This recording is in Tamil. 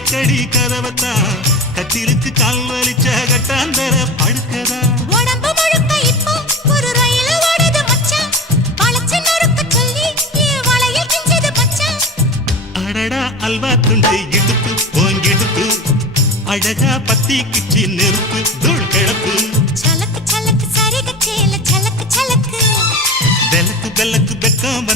அடிக்கடி கதவத்தா கத்திலுக்கு கால் வலிச்ச கட்டாந்தர படுக்கதா உடம்பு முழுக்க இப்போ ஒரு ரயில் ஓடுது மச்சான் பழச்சு நறுக்க சொல்லி என் வளையல் கிஞ்சது மச்சான் அடடா அல்வா துண்டு இடுப்பு போங்கிடுப்பு அழகா பத்தி கிச்சி நெருப்பு தூள் கிழப்பு சலக்கு சலக்கு சரிக சேல சலக்கு சலக்கு வெலக்கு வெலக்கு வெக்கம்